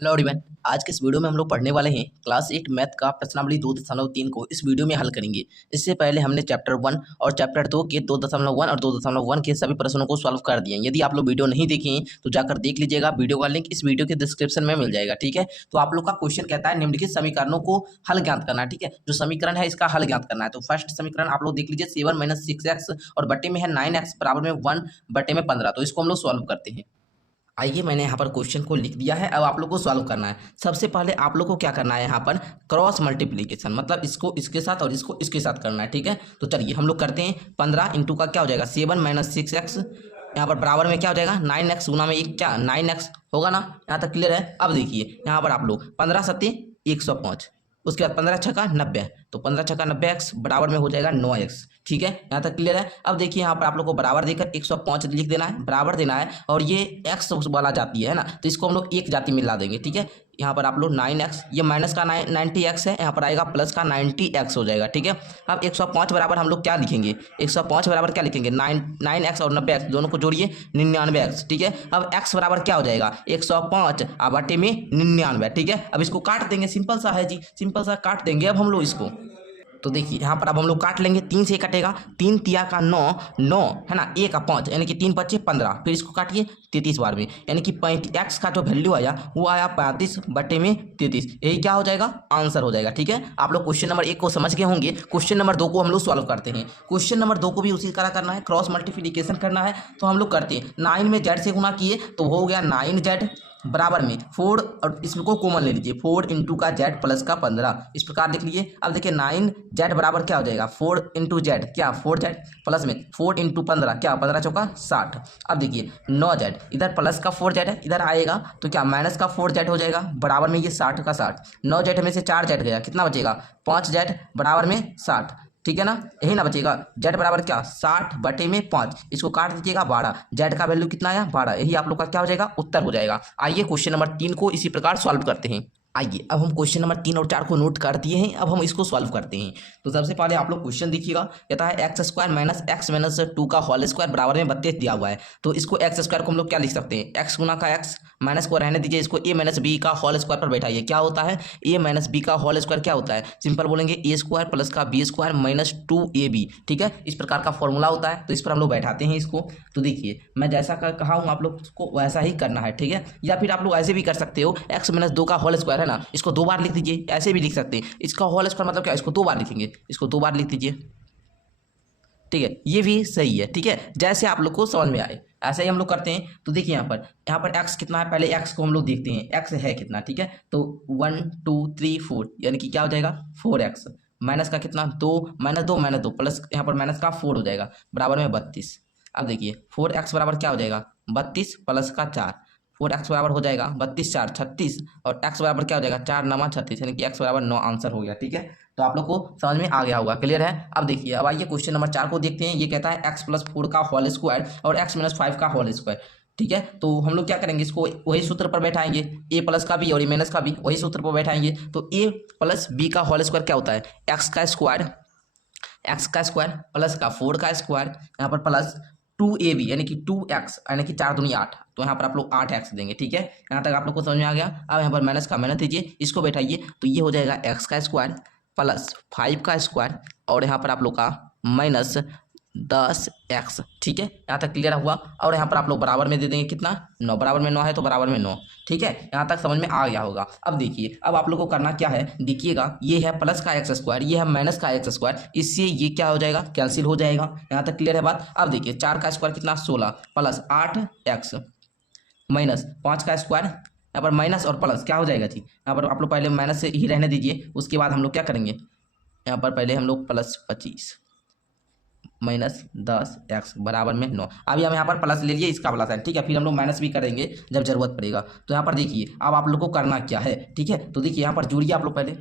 Hello everyone. आज के इस वीडियो में हम लोग पढ़ने वाले हैं क्लास 8 मैथ का प्रश्नावली 2.3 को इस वीडियो में हल करेंगे। इससे पहले हमने चैप्टर 1 और चैप्टर 2 के 2.1 और 2.1 के सभी प्रश्नों को सॉल्व कर दिए हैं। यदि आप लोग वीडियो नहीं देखे हैं तो जाकर देख लीजिएगा। वीडियो का लिंक इस वीडियो के डिस्क्रिप्शन में मिल जाएगा। ठीक है, तो आप लोग का क्वेश्चन कहता है निम्नलिखित समीकरणों को हल ज्ञात करना है। ठीक है, जो समीकरण है इसका हल ज्ञात करना है। तो फर्स्ट समीकरण आप लोग देख लीजिए 7 - 6x और बट्टे में है 9x बराबर में 1/15। तो इसको हम लोग सॉल्व करते हैं। आइए, मैंने यहाँ पर क्वेश्चन को लिख दिया है। अब आप लोग को सॉल्व करना है। सबसे पहले आप लोग को क्या करना है, यहाँ पर क्रॉस मल्टीप्लीकेशन, मतलब इसको इसके साथ और इसको इसके साथ करना है। ठीक है, तो चलिए हम लोग करते हैं। 15 इंटू का क्या हो जाएगा 7 - 6x, यहाँ पर बराबर में क्या हो जाएगा 9x गुना में एक क्या 9x होगा ना। यहाँ तक क्लियर है। अब देखिए यहाँ पर आप लोग 15 × 7 = 105, उसके बाद 15 × 6 = 90, तो 15 × 6 = 90x बराबर में हो जाएगा 9x। ठीक है, यहाँ तक क्लियर है। अब देखिए यहाँ पर आप लोग को बराबर देकर 105 लिख देना है, बराबर देना है, और ये x वाला जाती है ना, तो इसको हम लोग एक जाति में ला देंगे। ठीक है, यहाँ पर आप लोग 9x, ये माइनस का 90x है, यहाँ पर आएगा प्लस का 90x हो जाएगा। ठीक है, अब 105 बराबर हम लोग क्या लिखेंगे, 105 बराबर क्या लिखेंगे 9x और 90x दोनों को जोड़िए 99x। ठीक है, अब x बराबर क्या हो जाएगा 105 बटे में 99। ठीक है, अब इसको काट देंगे, सिंपल सा है जी, सिंपल सा काट देंगे अब हम लोग इसको। तो देखिए यहाँ पर अब हम लोग काट लेंगे, 3 से कटेगा, 3 तिया का 9, 9 है ना, 1 का 5 यानी कि 3 × 5 = 15। फिर इसको काटिए 33 बार में, यानी कि 35x का जो वैल्यू आया वो आया 35 बटे में 33। यही क्या हो जाएगा आंसर हो जाएगा। ठीक है, आप लोग क्वेश्चन नंबर 1 को समझ गए होंगे। क्वेश्चन नंबर 2 को हम लोग सॉल्व करते हैं। क्वेश्चन नंबर 2 को भी उसी तरह करना है, क्रॉस मल्टीप्लिकेशन करना है। तो हम लोग करते हैं 9 में z से गुना किए तो हो गया 9z बराबर में 4, और इसको कॉमन ले लीजिए, 4 इंटू का z प्लस का 15, इस प्रकार लिख लीजिए। अब देखिए 9z बराबर क्या हो जाएगा 4 इंटू जेड, क्या 4z प्लस में 4 इंटू 15, क्या 15 चौका 60। अब देखिए 9z, इधर प्लस का 4z है, इधर आएगा तो क्या माइनस का 4z हो जाएगा, बराबर में ये 60 का 60। 9z में से 4z गया, कितना बचेगा 5z बराबर में 60। ठीक है ना, यही ना बचेगा, z बराबर क्या 60 बटे में 5, इसको काट दीजिएगा 12, z का वैल्यू कितना आया 12, यही आप लोग का क्या हो जाएगा उत्तर हो जाएगा। आइए क्वेश्चन नंबर 3 को इसी प्रकार सॉल्व करते हैं। आइए, अब हम क्वेश्चन नंबर 3 और 4 को नोट कर दिए हैं, अब हम इसको सॉल्व करते हैं। तो सबसे पहले आप लोग क्वेश्चन देखिएगा, कहता है x² - x - 2 का होल स्क्वायर बराबर में 32 दिया हुआ है। तो इसको x² को हम लोग क्या लिख सकते हैं, x गुना का x, माइनस को रहने दीजिए, इसको a - b का होल स्क्वायर पर बैठाइए। क्या होता है a - b का होल स्क्वायर, क्या होता है सिंपल बोलेंगे a² प्लस का b² माइनस 2ab। ठीक है, इस प्रकार का फॉर्मूला होता है, तो इस पर हम लोग बैठाते हैं इसको। तो देखिए मैं जैसा कहा हूँ आप लोग को वैसा ही करना है। ठीक है, या फिर आप लोग ऐसे भी कर सकते हो, x - 2 का होल स्क्वायर है ना, इसको 2 बार लिख दीजिए, ऐसे भी लिख सकते हैं। इसका होल स्क्वायर मतलब क्या, इसको 2 बार लिखेंगे, इसको 2 बार लिख दीजिए। ठीक है, ये भी सही है। ठीक है, जैसे आप लोग को समझ में आए ऐसे ही हम लोग करते हैं। तो देखिए यहाँ पर x कितना है, पहले x को हम लोग देखते हैं, x है कितना। ठीक है, तो 1 2 3 4 यानी कि क्या हो जाएगा 4x, माइनस का कितना 2 - 2 प्लस यहाँ पर माइनस का 4 हो जाएगा बराबर में 32। अब देखिए 4x बराबर क्या हो जाएगा 32 प्लस का 4, 4x बराबर हो जाएगा 32 4 36, और x बराबर क्या हो जाएगा 4 9 36, यानी कि x बराबर 9 आंसर हो गया। ठीक है, तो आप लोग को समझ में आ गया होगा, क्लियर है। अब देखिए, अब आइए क्वेश्चन नंबर 4 को देखते हैं। ये कहता है x + 4 का होल स्क्वायर और x - 5 का होल स्क्वायर। ठीक है, तो हम लोग क्या करेंगे, इसको वही सूत्र पर बैठाएंगे, a प्लस का b और a माइनस का b, वही सूत्र पर बैठाएंगे। तो a + b का होल स्क्वायर क्या होता है x का स्क्वायर प्लस का 4 का स्क्वायर, यहाँ पर प्लस 2ab यानी कि 2x यानी कि 4 दूनी 8, तो यहाँ पर आप लोग 8x देंगे। ठीक है, यहाँ तक आप लोग को समझ में आ गया। अब यहाँ पर माइनस का माइनस दीजिए, इसको बैठाइए, तो ये हो जाएगा x का स्क्वायर प्लस 5 का स्क्वायर, और यहाँ पर आप लोग का माइनस 10x। ठीक है, यहाँ तक क्लियर हुआ। और यहाँ पर आप लोग बराबर में दे देंगे कितना 9, बराबर में 9 है तो बराबर में 9। ठीक है, यहाँ तक समझ में आ गया होगा। अब देखिए, अब आप लोग को करना क्या है, देखिएगा ये है प्लस का x², ये है माइनस का x², इससे ये क्या हो जाएगा कैंसिल हो जाएगा। यहाँ तक क्लियर है बात। अब देखिए 4 का स्क्वायर कितना 16 प्लस 8x माइनस 5 का स्क्वायर, यहाँ पर माइनस और प्लस क्या हो जाएगा जी, यहाँ पर आप लोग पहले माइनस से ही रहने दीजिए, उसके बाद हम लोग क्या करेंगे, यहाँ पर पहले हम लोग प्लस 25 माइनस 10x बराबर में 9। अभी हम यहाँ पर प्लस ले लिए, इसका प्लस है। ठीक है, फिर हम लोग माइनस भी करेंगे जब जरूरत पड़ेगा। तो यहाँ पर देखिए अब आप लोग को करना क्या है। ठीक है, तो देखिए यहाँ पर जोड़िए आप लोग, पहले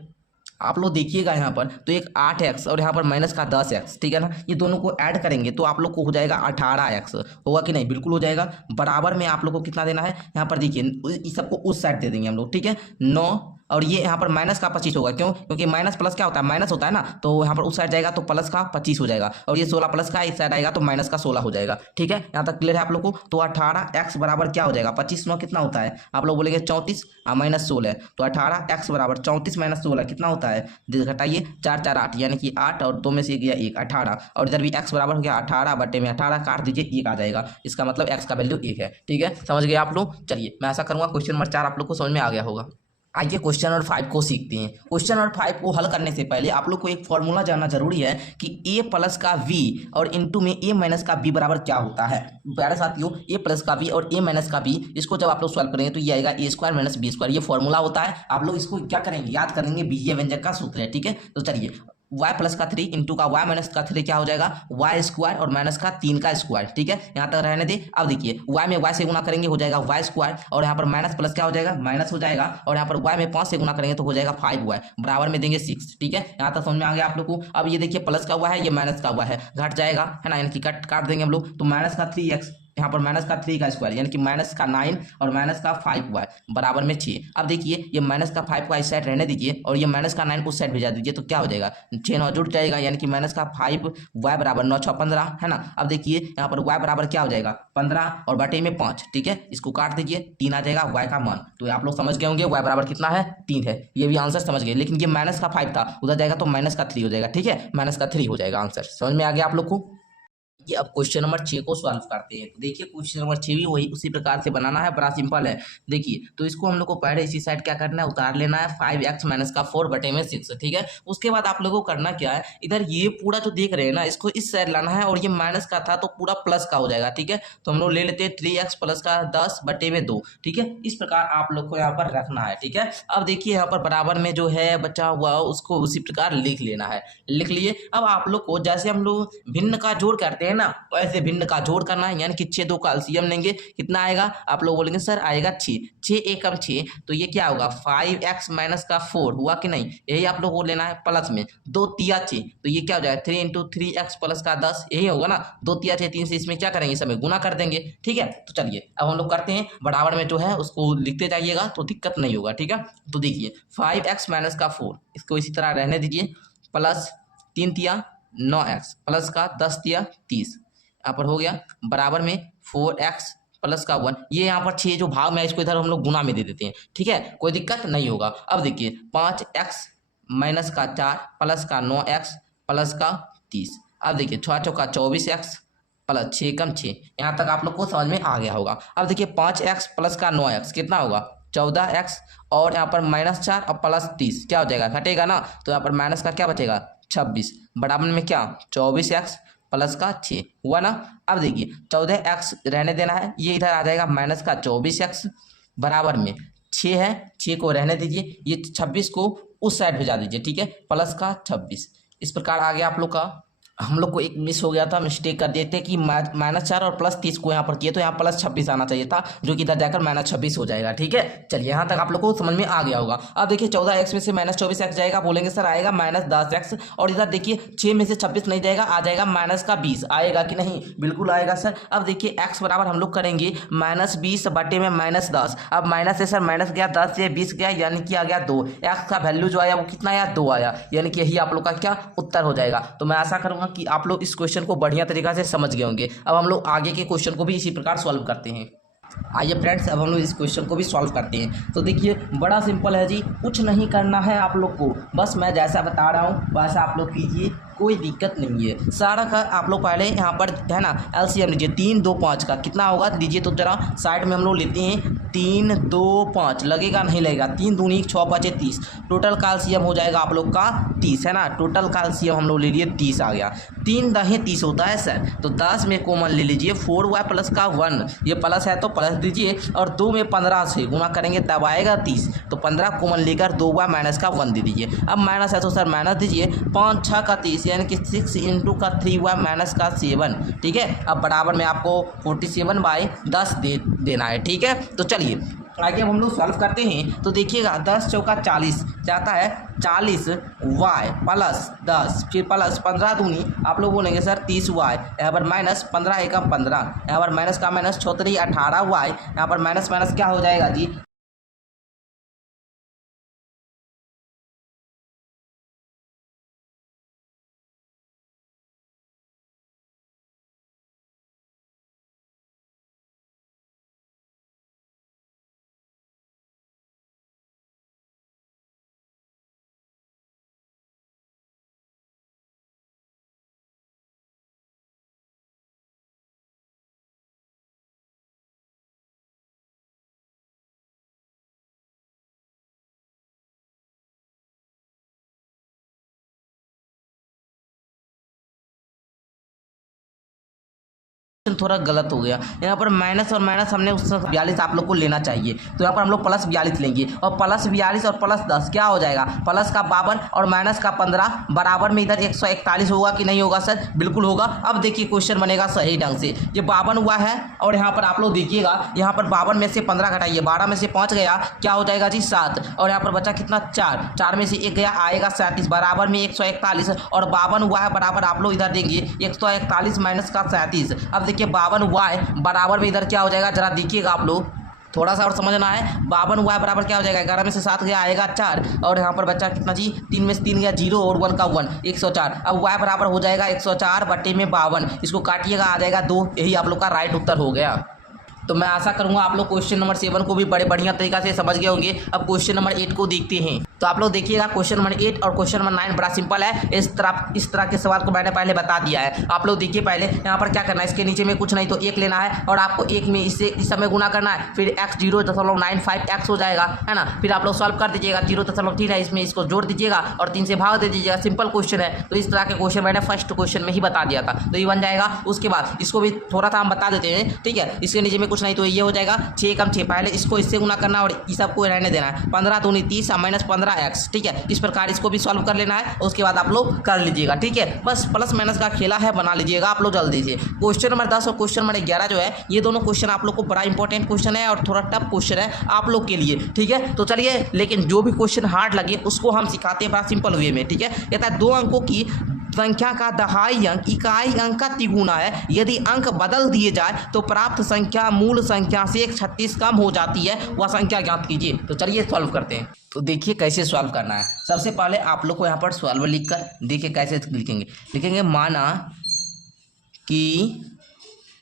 आप लोग देखिएगा यहाँ पर, तो एक 8x और यहाँ पर माइनस का 10x। ठीक है ना, ये दोनों को ऐड करेंगे तो आप लोग को हो जाएगा 18x, होगा कि नहीं, बिल्कुल हो जाएगा। बराबर में आप लोग को कितना देना है, यहाँ पर देखिए इस सबको उस साइड दे देंगे हम लोग। ठीक है, 9 और ये यहाँ पर माइनस का 25 होगा। क्यों? क्योंकि माइनस प्लस क्या होता है, माइनस होता है ना, तो यहाँ पर उस साइड जाएगा तो प्लस का 25 हो जाएगा, और ये 16 प्लस का इस साइड आएगा तो माइनस का 16 हो जाएगा। ठीक है, यहाँ तक क्लियर है आप लोग को? तो 18x बराबर क्या हो जाएगा, 25 9 कितना होता है, आप लोग बोलेंगे 34 माइनस 16, तो 18x बराबर 34 माइनस 16 कितना होता है, घटाइए 4 4 8, यानी कि 8 और 2 में से गया 1 18, और इधर भी x बराबर हो गया 18 बटे में 18 काट दीजिए 1 आ जाएगा, इसका मतलब x का वैल्यू 1 है। ठीक है, समझ गए आप लोग? चलिए मैं ऐसा करूँगा क्वेश्चन नंबर 4 आप लोग को समझ में आ गया होगा। आइए क्वेश्चन नंबर 5 को सीखते हैं। क्वेश्चन नंबर 5 को हल करने से पहले आप लोग को एक फॉर्मूला जानना जरूरी है कि a प्लस का v और इनटू में a माइनस का b बराबर क्या होता है। प्यारे साथियों, a प्लस का v और a माइनस का b, इसको जब आप लोग सॉल्व करेंगे तो ये आएगा a square minus b square, ये फॉर्मूला होता है। आप लोग इसको क्या करेंगे, याद करेंगे, बीजीय व्यंजक का सूत्र है। ठीक है, तो चलिए y प्लस का 3 इंटू का y माइनस का 3 क्या हो जाएगा, y स्क्वायर और माइनस का 3 का स्क्वायर। ठीक है, यहाँ तक रहने दे। अब देखिए y में y से गुना करेंगे हो जाएगा y स्क्वायर, और यहाँ पर माइनस प्लस क्या हो जाएगा, माइनस हो जाएगा, और यहाँ पर y में 5 से गुना करेंगे तो हो जाएगा 5y, बराबर में देंगे 6। ठीक है, यहाँ तक समझ में आ गया आप लोग को? अब ये देखिए प्लस का हुआ है, ये माइनस का हुआ है, घट जाएगा है ना, यानी कि काट देंगे हम लोग, तो माइनस का 3x, यहाँ पर माइनस का 3 का स्क्वायर, यानी कि माइनस का 9 और माइनस का 5y बराबर में 6। अब देखिए ये माइनस का 5 का इस साइड रहने दीजिए, और ये माइनस का 9 उस साइड भेजा दीजिए, तो क्या हो जाएगा, 6 9 जुड़ जाएगा, यानी कि माइनस का 5y बराबर 9 6 15 है ना। अब देखिए यहाँ पर y बराबर क्या हो जाएगा, 15 और बटे में 5। ठीक है, इसको काट दीजिए, 3 आ जाएगा y का मान। तो आप लोग समझ गए होंगे y बराबर कितना है, 3 है। ये भी आंसर समझ गए, लेकिन ये माइनस का 5 था, उधर जाएगा तो माइनस का 3 हो जाएगा। ठीक है, माइनस का 3 हो जाएगा आंसर। समझ में आ गया आप लोग को? ये अब क्वेश्चन नंबर 6 को सॉल्व करते हैं। तो देखिए क्वेश्चन नंबर 6 भी वही उसी प्रकार से बनाना है, बड़ा सिंपल है। देखिए तो इसको हम लोग को पहले इसी साइड क्या करना है, उतार लेना है 5x माइनस का 4 बटे में 6। ठीक है, उसके बाद आप लोगों को करना क्या है, इधर ये पूरा जो देख रहे हैं ना, इसको इस साइड लाना है, और ये माइनस का था तो पूरा प्लस का हो जाएगा। ठीक है, तो हम लोग ले लेते हैं 3x प्लस का 10 बटे में 2। ठीक है, इस प्रकार आप लोग को यहाँ पर रखना है। ठीक है, अब देखिए यहाँ पर बराबर में जो है बचा हुआ उसको उसी प्रकार लिख लेना है, लिख लिए। अब आप लोग को जैसे हम लोग भिन्न का जोड़ करते हैं ना, वैसे भिन्न का जोड़ करना है, यानी कि 6 2 का एलसीएम लेंगे, कितना आएगा, आप लोग बोलेंगे सर आएगा 6 6 एकम 6, तो ये क्या होगा 5x माइनस का 4 हुआ कि नहीं, यही आप लोग को लेना है। प्लस में 2 तिया 6, तो ये क्या हो जाएगा 3 इंटू 3x प्लस का 10, यही होगा ना। 2 तिया 6 3 से इसमें क्या करेंगे, समय गुना कर देंगे। ठीक है, तो चलिए अब हम लोग करते हैं, बराबर में जो है उसको लिखते जाइएगा तो दिक्कत नहीं होगा। ठीक है, तो देखिए 5x माइनस का 4, इसको इसी तरह रहने दीजिए, प्लस 3 तिया 9x प्लस का 10 तिया 30, यहाँ पर हो गया, बराबर में 4x प्लस का 1। ये यहाँ पर 6 जो भाग में है इसको इधर हम लोग गुना में दे देते हैं। ठीक है, कोई दिक्कत नहीं होगा। अब देखिए 5x माइनस का 4 प्लस का 9x प्लस का 30। अब देखिए 6 चौका 24x प्लस 6 कम 6, यहाँ तक आप लोग को समझ में आ गया होगा। अब देखिए 5x प्लस का 9x कितना होगा 14x, और यहाँ पर माइनस 4 और प्लस 30 क्या हो जाएगा, घटेगा ना, तो यहाँ पर माइनस का क्या बचेगा 26, बराबर में क्या 24x प्लस का 6 हुआ ना। अब देखिए 14x रहने देना है, ये इधर आ जाएगा माइनस का 24x, बराबर में 6 है, 6 को रहने दीजिए, ये 26 को उस साइड भेजा दीजिए। ठीक है, प्लस का 26, इस प्रकार आ गया आप लोग का। हम लोग को एक मिस हो गया था, मिस्टेक कर देते कि -4 और प्लस 30 को यहाँ पर किए, तो यहाँ प्लस 26 आना चाहिए था, जो कि इधर जाकर -26 हो जाएगा। ठीक है, चलिए यहाँ तक आप लोग को समझ में आ गया होगा। अब देखिए 14x में से -24x जाएगा, बोलेंगे सर आएगा -10x, और इधर देखिए 6 में से 26 नहीं जाएगा, आ जाएगा -20, आएगा कि नहीं, बिल्कुल आएगा सर। अब देखिए x बराबर हम लोग करेंगे -20 बटे में -10, अब माइनस है सर, माइनस गया 10 से 20 गया, यानी कि आ गया 2, x का वैल्यू जो आया वो कितना आया 2 आया, यानी कि यही आप लोग का क्या उत्तर हो जाएगा। तो मैं आशा करूँगा कि आप लोग इस क्वेश्चन को बढ़िया तरीका से समझ गए होंगे। अब हम लोग आगे के क्वेश्चन को भी इसी प्रकार सॉल्व करते हैं। आइए फ्रेंड्स, अब हम लोग इस क्वेश्चन को भी सॉल्व करते हैं। तो देखिए बड़ा सिंपल है जी, कुछ नहीं करना है आप लोग को, बस मैं जैसा बता रहा हूँ वैसा आप लोग कीजिए, कोई दिक्कत नहीं है। सारा का आप लोग पहले यहाँ पर है ना एलसीएम लीजिए, 3 2 5 का कितना होगा दीजिए, तो जरा साइड में हम लोग लेते हैं 3 2 5, लगेगा नहीं लगेगा, 3 दूनी 6 5 30, टोटल का एलसीएम हो जाएगा आप लोग का 30 है ना, टोटल का एलसीएम हम लोग ले लिए 30 आ गया। 3 दहे 30 होता है सर, तो 10 में कॉमन ले लीजिए, 4y प्लस का 1, ये प्लस है तो प्लस दीजिए, और 2 में 15 से गुना करेंगे तब आएगा 30, तो 15 कॉमन लेकर 2y माइनस का 1 दे दीजिए। अब माइनस है तो सर माइनस दीजिए, 5 6 का 30, यानी कि 6 इंटू का 3y माइनस का 7। ठीक है, अब बराबर में आपको 47/10 देना है। ठीक है, तो चलिए आगे हम लोग सॉल्व करते हैं। तो देखिएगा 10 चौका 40 जाता है 40y प्लस 10, फिर प्लस 15 दूनी आप लोग बोलेंगे सर 30y, यहाँ पर माइनस 15 एकम 15, यहाँ पर माइनस का माइनस 34 18y, यहाँ पर माइनस माइनस क्या हो जाएगा जी थोड़ा गलत हो गया। यहाँ पर माइनस और माइनस हमने उस 42 आप लोग को लेना चाहिए, तो यहाँ पर हम लोग प्लस 42 लेंगे और प्लस 42 और प्लस 10 क्या हो जाएगा, प्लस का 52 और माइनस का 15 बराबर में इधर 141 होगा कि नहीं होगा सर, बिल्कुल होगा। अब देखिए क्वेश्चन बनेगा सही ढंग से। ये 52 हुआ है और यहाँ पर आप लोग देखिएगा, यहाँ पर 52 में से 15 घटाइए, 12 में से 5 गया क्या हो जाएगा जी 7, और यहाँ पर बचा कितना 4, 4 में से 1 गया आएगा 37 बराबर में 141 और 52 हुआ है बराबर आप लोग इधर देंगे 141 माइनस का 37। अब देखिए 52 हुआ है बराबर में इधर क्या हो जाएगा, जरा देखिएगा आप लोग, थोड़ा सा और समझना है। 52 हुआ है बराबर क्या हो जाएगा, 11 में से 7 गया आएगा 4 और यहाँ पर बच्चा कितना जी 3 में से 3 गया 0 और 1 का 1 104। अब y बराबर हो जाएगा 104 बटे में 52, इसको काटिएगा आ जाएगा 2, यही आप लोग का राइट उत्तर हो गया। तो मैं आशा करूंगा आप लोग क्वेश्चन नंबर 7 को भी बड़े बढ़िया तरीका से समझ गए होंगे। अब क्वेश्चन नंबर 8 को देखते हैं। तो आप लोग देखिएगा क्वेश्चन नंबर 8 और क्वेश्चन नंबर 9 बड़ा सिंपल है। इस तरह के सवाल को मैंने पहले बता दिया है। आप लोग देखिए पहले यहाँ पर क्या करना है, इसके नीचे में कुछ नहीं तो 1 लेना है और आपको 1 में इससे इस समय गुना करना है, फिर x 0.95x हो जाएगा, है ना। फिर आप लोग सॉल्व कर दीजिएगा, 0.3 है इसमें, इसको जोड़ दीजिएगा और 3 से भाग दे दीजिएगा। सिंपल क्वेश्चन है। तो इस तरह के क्वेश्चन मैंने फर्स्ट क्वेश्चन में ही बता दिया था, तो ये बन जाएगा। उसके बाद इसको भी थोड़ा सा हम बता देते हैं, ठीक है। इसके नीचे में कुछ नहीं तो ये हो जाएगा 6 कम 6, पहले इसको इससे गुना करना और इस सबको रहने देना है, 15 दूनी 30 माइनस 15x, ठीक है। इस प्रकार इसको भी सॉल्व कर लेना है, उसके बाद आप लोग कर लीजिएगा, ठीक है। बस प्लस माइनस का खेला है, बना लीजिएगा आप लोग जल्दी से। क्वेश्चन नंबर 10 और क्वेश्चन नंबर 11 जो है, ये दोनों क्वेश्चन आप लोग को बड़ा इंपॉर्टेंट क्वेश्चन है और थोड़ा टफ क्वेश्चन है आप लोग के लिए, ठीक है। तो चलिए, लेकिन जो भी क्वेश्चन हार्ड लगे उसको हम सिखाते हैं बड़ा सिंपल वे में, ठीक है। कहता है 2 अंकों की संख्या का दहाई अंक इकाई अंक का तिगुना है, यदि अंक बदल दिए जाए तो प्राप्त संख्या मूल संख्या से 136 कम हो जाती है, वह संख्या ज्ञात कीजिए। तो चलिए सॉल्व करते हैं। तो देखिए कैसे सॉल्व करना है। सबसे पहले आप लोग को यहाँ पर सॉल्व लिखकर देखिए कैसे लिखेंगे माना कि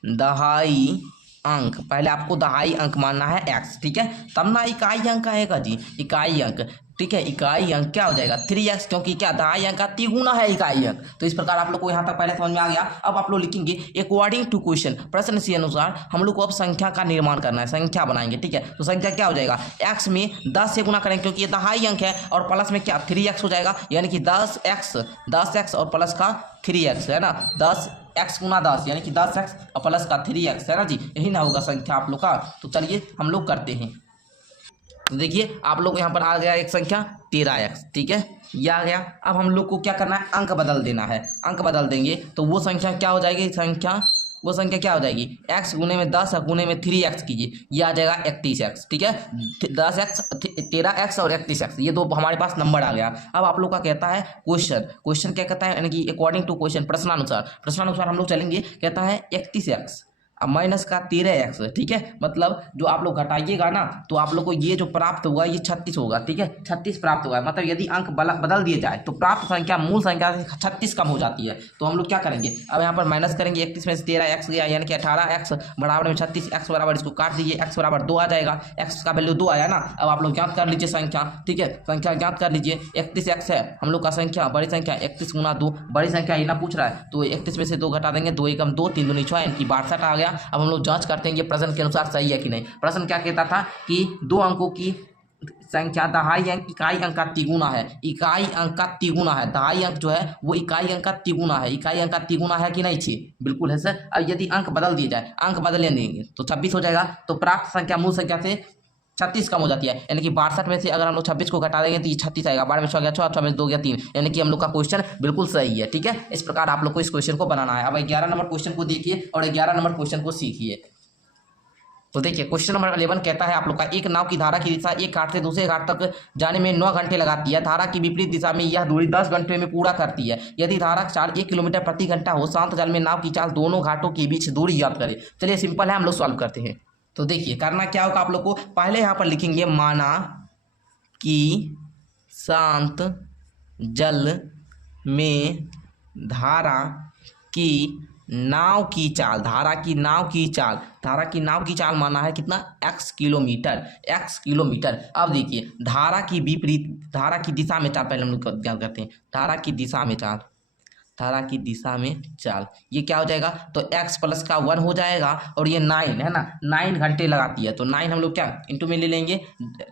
दहाई अंक, पहले आपको दहाई अंक मानना है x, ठीक है, तब ना इकाई अंक आएगा जी, इकाई अंक, ठीक है। इकाई अंक क्या हो जाएगा 3x, क्योंकि क्या दहाई अंक का तिगुना है इकाई अंक। तो इस प्रकार आप लोग को यहाँ तक पहले समझ में आ गया। अब आप लोग लिखेंगे अकॉर्डिंग टू क्वेश्चन, प्रश्न से अनुसार हम लोग को अब संख्या का निर्माण करना है, संख्या बनाएंगे, ठीक है। तो संख्या क्या हो जाएगा, x में 10 से गुना करेंगे क्योंकि ये दहाई अंक है, और प्लस में क्या 3x हो जाएगा, यानी कि 10x और प्लस का 3x, है ना। 10x गुना 10 यानी कि 10x और प्लस का 3x, है ना जी, यही ना होगा संख्या आप लोग का। तो चलिए हम लोग करते हैं। तो देखिए आप लोग को यहाँ पर आ गया एक संख्या 13x, ठीक है, ये आ गया। अब हम लोग को क्या करना है, अंक बदल देना है। अंक बदल देंगे तो वो संख्या क्या हो जाएगी, वो संख्या क्या हो जाएगी, x गुने में 10 गुने में 3x कीजिए, ये आ जाएगा 31x, ठीक है। 10x 13x और 31x, ये दो हमारे पास नंबर आ गया। अब आप लोग का कहता है क्वेश्चन क्या कहता है, यानी कि अकॉर्डिंग टू क्वेश्चन, प्रश्नानुसार हम लोग चलेंगे। कहता है 31x अब माइनस का 13x, ठीक है। मतलब जो आप लोग घटाइएगा ना तो आप लोग को ये जो प्राप्त होगा ये 36 होगा, ठीक है, 36 प्राप्त होगा। मतलब यदि अंक बदल दिए जाए तो प्राप्त संख्या मूल संख्या से 36 कम हो जाती है। तो हम लोग क्या करेंगे, अब यहाँ पर माइनस करेंगे, 31 में से 13x गया यानी कि 18x बराबर में 36, x बराबर, इसको काट दीजिए, x बराबर 2 आ जाएगा, x का वैल्यू 2 आया ना। अब आप लोग ज्ञात कर लीजिए संख्या, ठीक है, संख्या ज्ञात कर लीजिए। 31x है हम लोग का संख्या, बड़ी संख्या 31 गुना 2, बड़ी संख्या ये ना पूछ रहा है, तो 31 में से 2 घटा देंगे, 2 एकम 2, 3 दूनी 6 यानी कि 62 आ गया। अब हम लोग जांच करते हैं ये प्रश्न के अनुसार सही है कि नहीं। प्रश्न क्या कहता था कि 2 अंकों की संख्या दहाई अंक इकाई अंक का तिगुना है, इकाई अंक का तिगुना है, दहाई अंक जो है वो इकाई अंक का तिगुना है, इकाई अंक का तिगुना है कि नहीं, 6, बिल्कुल है सर। अब यदि अंक बदल दिए जाए, अंक बदले देंगे तो 26 हो जाएगा। तो प्राप्त संख्या मूल संख्या से 36 कम हो जाती है, यानी कि 62 में से अगर हम लोग 26 को घटा देंगे तो ये 36 आएगा, 12 में 6 गया 6, 6 में 2 गया 3, यानी कि हम लोग का क्वेश्चन बिल्कुल सही है, ठीक है। इस प्रकार आप लोग को इस क्वेश्चन को बनाना है। अब 11 नंबर क्वेश्चन को देखिए और 11 नंबर क्वेश्चन को सीखिए। तो देखिए क्वेश्चन नंबर 11 कहता है आप लोग का, एक नाव की धारा की दिशा एक घाट से दूसरे घाट तक जाने में 9 घंटे लगाती है, धारा की विपरीत दिशा में यह दूरी 10 घंटे में पूरा करती है। यदि धारा चाल 1 किलोमीटर प्रति घंटा हो, शांत जल में नाव की चाल दोनों घाटों के बीच दूरी ज्ञात करें। चलिए सिंपल है, हम लोग सॉल्व करते हैं। तो देखिए करना क्या होगा, आप लोग को पहले यहाँ पर लिखेंगे माना कि शांत जल में धारा की नाव की चाल, धारा की नाव की चाल माना है कितना, x किलोमीटर। अब देखिए धारा की विपरीत, धारा की दिशा में चाल, पहले हम लोग ज्ञात करते हैं, धारा की दिशा में चाल, ये क्या हो जाएगा, तो x प्लस का 1 हो जाएगा और ये 9 है ना, 9 घंटे लगाती है। तो 9 हम लोग क्या इंटू में ले लेंगे,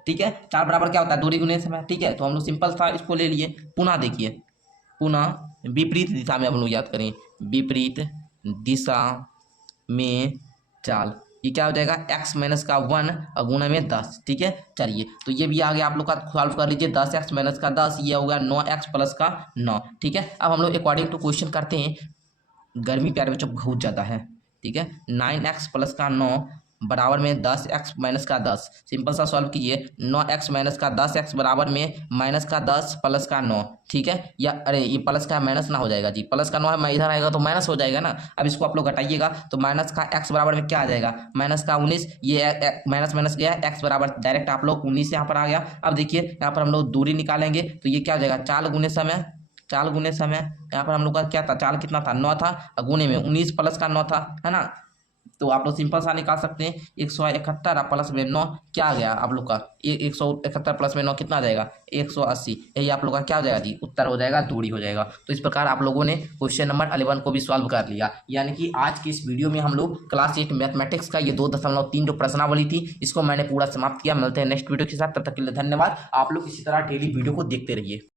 ठीक है। 4 बराबर क्या होता है, दूरी गुने समय, ठीक है। तो हम लोग सिंपल था इसको ले लिए। पुनः देखिए, पुनः विपरीत दिशा में हम लोग याद करें, विपरीत दिशा में चाल, ये क्या हो जाएगा x माइनस का 1 और गुना में 10। ठीक है, चलिए तो ये भी आ गया आप लोग का, सॉल्व कर लीजिए। 10x माइनस का 10, ये हो गया 9x प्लस का 9। ठीक है, अब हम लोग अकॉर्डिंग टू क्वेश्चन करते हैं। गर्मी प्यारे बच्चों बहुत ज़्यादा है। ठीक है, 9x प्लस का 9 बराबर में 10x माइनस का 10। सिंपल सा सॉल्व कीजिए। 9x माइनस का 10x बराबर में माइनस का 10 प्लस का 9। ठीक है, या अरे ये प्लस का माइनस ना हो जाएगा जी, प्लस का 9 है, मैं इधर आएगा तो माइनस हो जाएगा ना। अब इसको आप लोग घटाइएगा तो माइनस का x बराबर में क्या आ जाएगा, माइनस का 19। ये माइनस माइनस गया, x बराबर डायरेक्ट आप लोग 19 यहाँ पर आ गया। अब देखिए यहाँ पर हम लोग दूरी निकालेंगे तो ये क्या हो जाएगा 4 गुने समय, 4 गुने समय, यहाँ पर हम लोग का क्या था, 4 कितना था 9 था, और गुने में 19 प्लस का 9 था, है ना। तो आप लोग सिंपल सा निकाल सकते हैं। 171 प्लस में 9 क्या आ गया आप लोग का, 171 प्लस में 9 कितना आ जाएगा 180। यही आप लोग का क्या हो जाएगा जी, उत्तर हो जाएगा, दूरी हो जाएगा। तो इस प्रकार आप लोगों ने क्वेश्चन नंबर 11 को भी सॉल्व कर लिया। यानी कि आज की इस वीडियो में हम लोग क्लास 8 मैथमेटिक्स का ये 2.3 जो प्रश्नावली थी इसको मैंने पूरा समाप्त किया। मिलते हैं नेक्स्ट वीडियो के साथ, तब तक के लिए धन्यवाद। आप लोग इसी तरह डेली वीडियो को देखते रहिए।